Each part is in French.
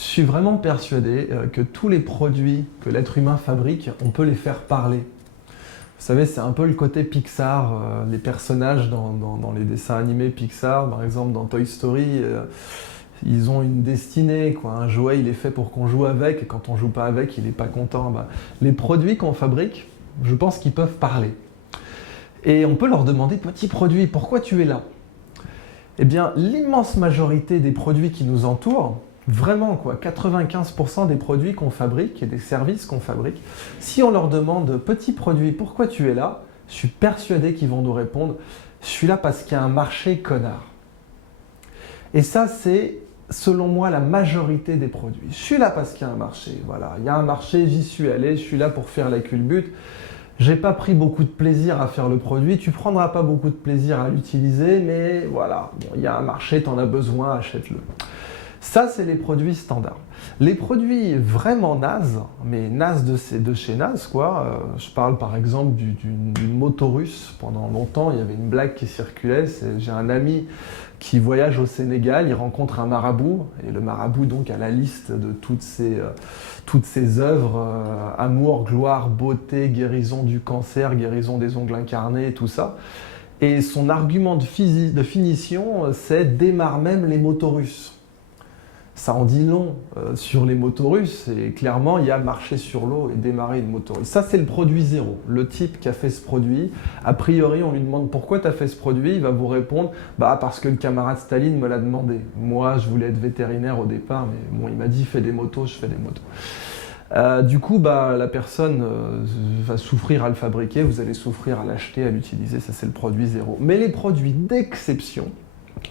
Je suis vraiment persuadé que tous les produits que l'être humain fabrique, on peut les faire parler. Vous savez, c'est un peu le côté Pixar, les personnages dans les dessins animés Pixar, par exemple dans Toy Story, ils ont une destinée, quoi. Un jouet, il est fait pour qu'on joue avec, et quand on joue pas avec, il n'est pas content. Bah, les produits qu'on fabrique, je pense qu'ils peuvent parler. Et on peut leur demander, petit produit, pourquoi tu es là? Eh bien, l'immense majorité des produits qui nous entourent, vraiment quoi, 95% des produits qu'on fabrique et des services qu'on fabrique, si on leur demande, petit produit, pourquoi tu es là? Je suis persuadé qu'ils vont nous répondre, je suis là parce qu'il y a un marché, connard. Et ça, c'est, selon moi, la majorité des produits. Je suis là parce qu'il y a un marché, voilà. Il y a un marché, j'y suis allé, je suis là pour faire la culbute. J'ai pas pris beaucoup de plaisir à faire le produit, tu prendras pas beaucoup de plaisir à l'utiliser, mais voilà, bon, il y a un marché, t'en as besoin, achète-le. Ça, c'est les produits standards. Les produits vraiment nazes, mais nazes de chez naze, quoi. Je parle par exemple d'une moto russe. Pendant longtemps, il y avait une blague qui circulait. J'ai un ami qui voyage au Sénégal, il rencontre un marabout, et le marabout donc a la liste de toutes ces œuvres, amour, gloire, beauté, guérison du cancer, guérison des ongles incarnés, tout ça. Et son argument de finition, c'est « démarre même les motos russes ». Ça en dit long sur les motos russes, et clairement, il y a marcher sur l'eau et démarrer une moto russe. Ça, c'est le produit zéro. Le type qui a fait ce produit, a priori, on lui demande pourquoi tu as fait ce produit, il va vous répondre bah, parce que le camarade Staline me l'a demandé. Moi, je voulais être vétérinaire au départ, mais bon, il m'a dit fais des motos, je fais des motos. Du coup, bah, la personne va souffrir à le fabriquer, vous allez souffrir à l'acheter, à l'utiliser, ça c'est le produit zéro. Mais les produits d'exception,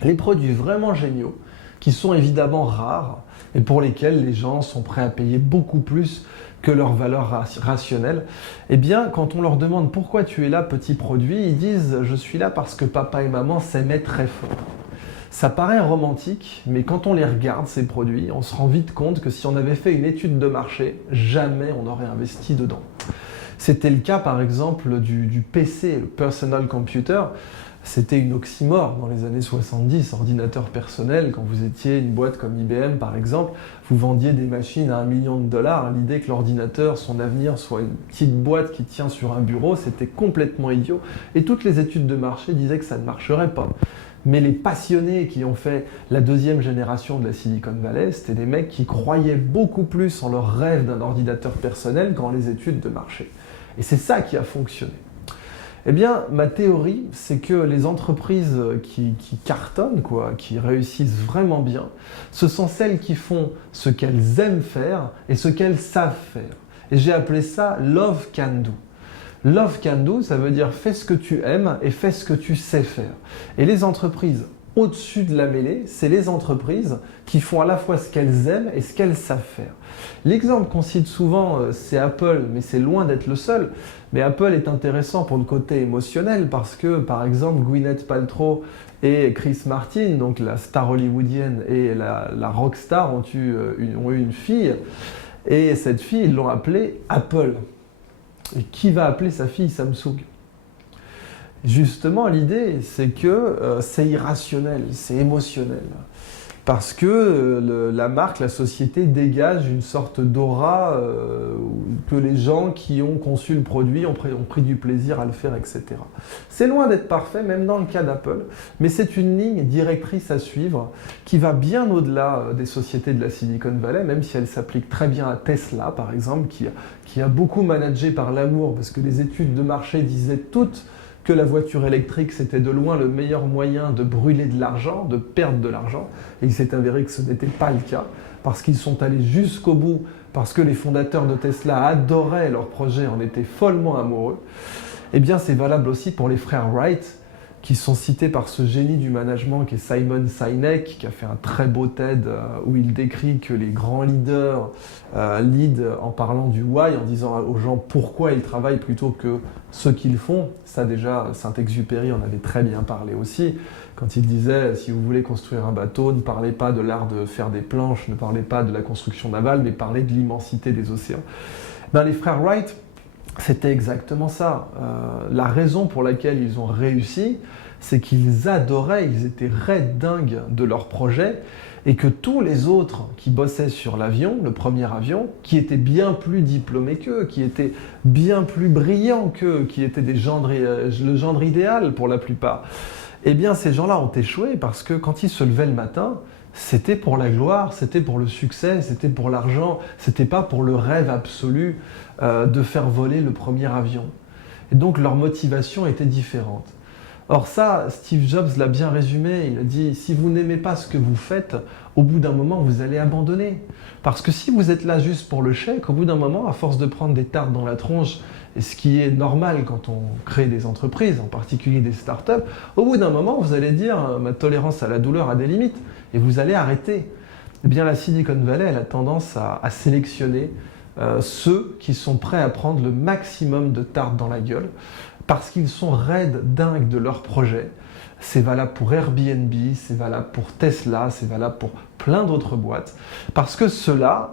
les produits vraiment géniaux, qui sont évidemment rares et pour lesquels les gens sont prêts à payer beaucoup plus que leur valeur rationnelle, eh bien, quand on leur demande pourquoi tu es là, petit produit, ils disent je suis là parce que papa et maman s'aimaient très fort. Ça paraît romantique, mais quand on les regarde, ces produits, on se rend vite compte que si on avait fait une étude de marché, jamais on n'aurait investi dedans. C'était le cas par exemple du PC, le Personal Computer. C'était une oxymore dans les années 70, ordinateur personnel. Quand vous étiez une boîte comme IBM par exemple, vous vendiez des machines à $1 million. L'idée que l'ordinateur, son avenir, soit une petite boîte qui tient sur un bureau, c'était complètement idiot. Et toutes les études de marché disaient que ça ne marcherait pas. Mais les passionnés qui ont fait la deuxième génération de la Silicon Valley, c'était des mecs qui croyaient beaucoup plus en leur rêve d'un ordinateur personnel qu'en les études de marché. Et c'est ça qui a fonctionné. Eh bien, ma théorie, c'est que les entreprises qui cartonnent, quoi, qui réussissent vraiment bien, ce sont celles qui font ce qu'elles aiment faire et ce qu'elles savent faire. Et j'ai appelé ça « love can do ». Love can do, ça veut dire fais ce que tu aimes et fais ce que tu sais faire. Et les entreprises au-dessus de la mêlée, c'est les entreprises qui font à la fois ce qu'elles aiment et ce qu'elles savent faire. L'exemple qu'on cite souvent, c'est Apple, mais c'est loin d'être le seul. Mais Apple est intéressant pour le côté émotionnel parce que, par exemple, Gwyneth Paltrow et Chris Martin, donc la star hollywoodienne et la rockstar, ont eu une fille. Et cette fille, ils l'ont appelée Apple. Et qui va appeler sa fille Samsung? Justement, l'idée, c'est que c'est irrationnel, c'est émotionnel. Parce que la marque, la société dégage une sorte d'aura que les gens qui ont conçu le produit ont pris du plaisir à le faire, etc. C'est loin d'être parfait, même dans le cas d'Apple, mais c'est une ligne directrice à suivre qui va bien au-delà des sociétés de la Silicon Valley, même si elle s'applique très bien à Tesla, par exemple, qui a beaucoup managé par l'amour, parce que les études de marché disaient toutes que la voiture électrique, c'était de loin le meilleur moyen de brûler de l'argent, de perdre de l'argent. Et il s'est avéré que ce n'était pas le cas, parce qu'ils sont allés jusqu'au bout, parce que les fondateurs de Tesla adoraient leur projet, en étaient follement amoureux. Eh bien, c'est valable aussi pour les frères Wright, qui sont cités par ce génie du management qui est Simon Sinek, qui a fait un très beau TED où il décrit que les grands leaders lead en parlant du why, en disant aux gens pourquoi ils travaillent plutôt que ce qu'ils font. Ça déjà, Saint-Exupéry en avait très bien parlé aussi, quand il disait si vous voulez construire un bateau, ne parlez pas de l'art de faire des planches, ne parlez pas de la construction navale, mais parlez de l'immensité des océans. Ben, les frères Wright, c'était exactement ça. La raison pour laquelle ils ont réussi, c'est qu'ils adoraient, ils étaient raides dingues de leur projet, et que tous les autres qui bossaient sur l'avion, le premier avion, qui étaient bien plus diplômés qu'eux, qui étaient bien plus brillants qu'eux, qui étaient le gendre idéal pour la plupart, eh bien ces gens-là ont échoué parce que quand ils se levaient le matin, c'était pour la gloire, c'était pour le succès, c'était pour l'argent, c'était pas pour le rêve absolu de faire voler le premier avion. Et donc leur motivation était différente. Or ça, Steve Jobs l'a bien résumé, il a dit « si vous n'aimez pas ce que vous faites, au bout d'un moment, vous allez abandonner. Parce que si vous êtes là juste pour le chèque, au bout d'un moment, à force de prendre des tartes dans la tronche, et ce qui est normal quand on crée des entreprises, en particulier des startups, au bout d'un moment, vous allez dire « ma tolérance à la douleur a des limites » et vous allez arrêter. Eh bien, la Silicon Valley, elle a tendance à sélectionner ceux qui sont prêts à prendre le maximum de tartes dans la gueule, parce qu'ils sont raides dingues de leur projet. C'est valable pour Airbnb, c'est valable pour Tesla, c'est valable pour plein d'autres boîtes, parce que ceux-là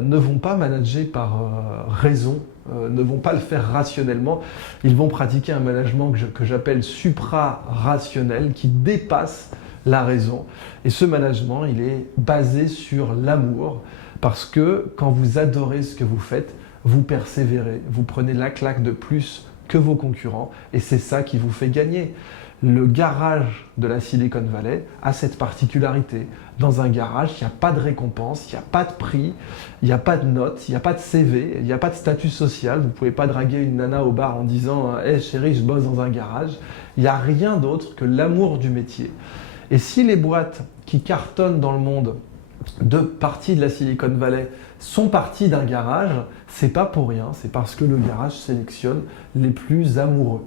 ne vont pas manager par raison, ne vont pas le faire rationnellement, ils vont pratiquer un management que j'appelle supra-rationnel, qui dépasse la raison. Et ce management, il est basé sur l'amour, parce que quand vous adorez ce que vous faites, vous persévérez, vous prenez la claque de plus que vos concurrents, et c'est ça qui vous fait gagner. Le garage de la Silicon Valley a cette particularité. Dans un garage, il n'y a pas de récompense, il n'y a pas de prix, il n'y a pas de notes, il n'y a pas de CV, il n'y a pas de statut social. Vous ne pouvez pas draguer une nana au bar en disant « Hey chérie, je bosse dans un garage ». Il n'y a rien d'autre que l'amour du métier. Et si les boîtes qui cartonnent dans le monde de parties de la Silicon Valley sont parties d'un garage, c'est pas pour rien, c'est parce que le garage sélectionne les plus amoureux.